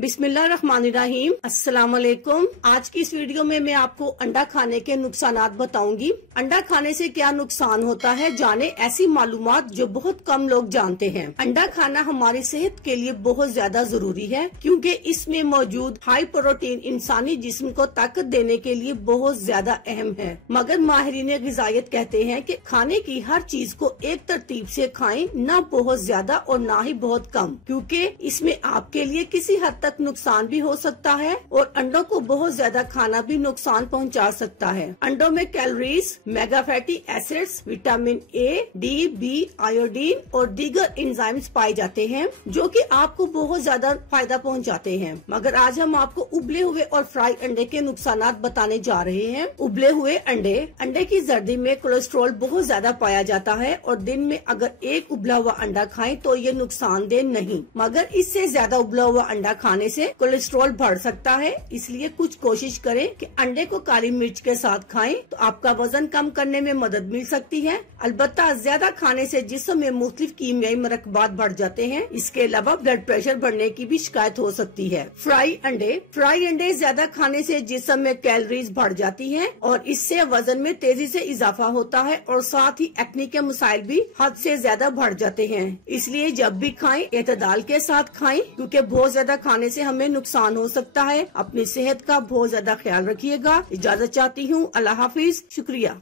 बिस्मिल्लाहिर्रहमानिर्रहीम। अस्सलाम वालेकुम। आज की इस वीडियो में मैं आपको अंडा खाने के नुकसानात बताऊंगी। अंडा खाने से क्या नुकसान होता है, जाने ऐसी मालूमात जो बहुत कम लोग जानते हैं। अंडा खाना हमारी सेहत के लिए बहुत ज्यादा जरूरी है क्योंकि इसमें मौजूद हाई प्रोटीन इंसानी जिस्म को ताकत देने के लिए बहुत ज्यादा अहम है। मगर माहिरीन ग़िज़ायत कहते हैं कि खाने की हर चीज को एक तरतीब से खाएं, न बहुत ज्यादा और न ही बहुत कम, क्योंकि इसमें आपके लिए किसी हद तक नुकसान भी हो सकता है और अंडों को बहुत ज्यादा खाना भी नुकसान पहुंचा सकता है। अंडों में calories, mega fatty acids, vitamin A, D, B, iodine और दीगर एंजाइम्स पाए जाते हैं जो कि आपको बहुत ज्यादा फायदा पहुंचाते हैं। मगर आज हम आपको उबले हुए और फ्राई अंडे के नुकसान बताने जा रहे हैं। उबले हुए अंडे की जर्दी में कोलेस्ट्रॉल बहुत ज्यादा पाया जाता है और दिन में अगर एक उबला हुआ अंडा खाएं तो ये नुकसानदेह नहीं, मगर इससे ज्यादा उबला हुआ अंडा खाने से कोलेस्ट्रॉल बढ़ सकता है। इसलिए कुछ कोशिश करें कि अंडे को काली मिर्च के साथ खाएं तो आपका वजन कम करने में मदद मिल सकती है। अलबत्ता ज्यादा खाने से जिस्म में मुख्तलिफ कीमियाई मरकबात बढ़ जाते हैं। इसके अलावा ब्लड प्रेशर बढ़ने की भी शिकायत हो सकती है। फ्राई अंडे ज्यादा खाने से जिस्म में कैलोरीज बढ़ जाती है और इससे वजन में तेजी से इजाफा होता है और साथ ही एक्ने के मसाइल भी हद से ज्यादा बढ़ जाते हैं। इसलिए जब भी खाएं एतदाल के साथ खाएं, क्योंकि बहुत ज्यादा खाने से हमें नुकसान हो सकता है। अपनी सेहत का बहुत ज्यादा ख्याल रखिएगा। इजाजत चाहती हूँ। अल्लाह हाफिज। शुक्रिया।